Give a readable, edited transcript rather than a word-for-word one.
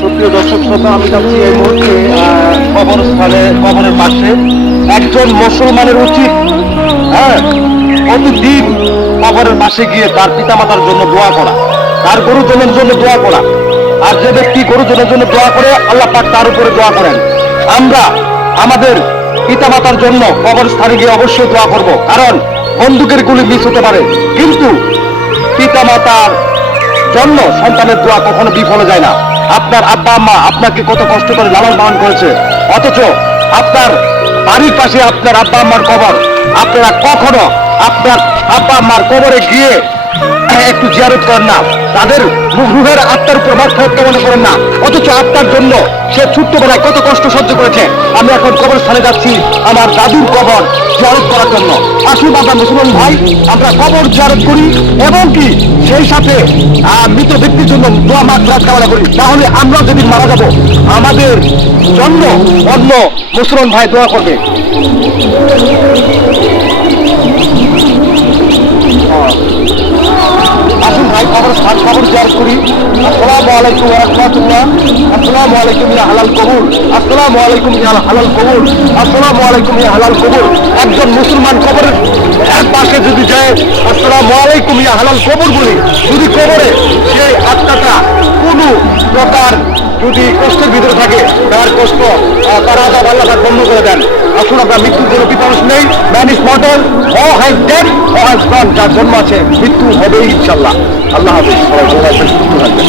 সুপ্রিয় দর্শক শ্রোতা, আমি যাচ্ছি এই মুহূর্তে কবরের পাশে। একজন মুসলমানের উচিত প্রতিদিন কবরের পাশে গিয়ে তার পিতামাতার জন্য দোয়া করা, তার গুরুজনের জন্য দোয়া করা। আর যে ব্যক্তি গুরুজনের জন্য দোয়া করে, আল্লাহ পাক তার উপরে দোয়া করেন। আমরা আমাদের পিতামাতার জন্য কবরস্থানে গিয়ে অবশ্যই দোয়া করব, কারণ বন্দুকের গুলি মিস হতে পারে, কিন্তু পিতামাতার জন্য সন্তানের দোয়া কখনো বিফলে যায় না। আপনার আব্বা আম্মা আপনাকে কত কষ্ট করে লালন পালন করেছে, অথচ আপনার বাড়ির পাশে আপনার আব্বা আম্মার কবর। আপনারা কখনো আপনার আব্বা আম্মার কবরে গিয়ে একটু জিয়ারত করেন না, তাদের রুহের আত্মার উপর মাথা মনে করেন না, অথচ আপনার জন্য সে ছোট্টবেলায় কত কষ্ট সহ্য করেছে। আমি এখন কবরস্থানে যাচ্ছি আমার দাদুর কবর জিয়ারত করার জন্য। আসুন আমরা মুসলমান ভাই, আমরা কবর জিয়ারত করি এবং কি সেই সাথে মৃত ব্যক্তির জন্য দোয়া মাগফিরাত কামনা করি। তাহলে আমরা যেদিন মারা যাব, আমাদের জন্য অন্য মুসলমান ভাই দোয়া করবে। আসুন ভাই কবরস্থান কবর জিয়ারত করি। আসসালামু আলাইকুম ওয়া রাহমাতুল্লাহ। আসসালামু আলাইকুম ইয়া হালাল কবুল। আসসালামু আলাইকুম ইয়া হালাল কবুল। আসসালামু আলাইকুম ইয়া হালাল কবুল। একজন মুসলমান কবরের এক পাশে যদি যায় আসসালামু আলাইকুম ইয়া হালাল কবুল বলি, যদি কবরে সেই আত্মাটা কোনো প্রকার যদি কষ্টের ভিতরে থাকে, তার কষ্ট তার আজাব আল্লাহ তার বন্ধ করে দেন। আসুন আমরা মৃত্যুর কোনো বিপদ নেই। Man is mortal, all has death, all has gone। যার জন্ম আছে মৃত্যু হবেই ইনশাল্লাহ। আল্লাহ হাফেজ, সবাই ভালো থাকবেন, সুস্থ থাকবেন।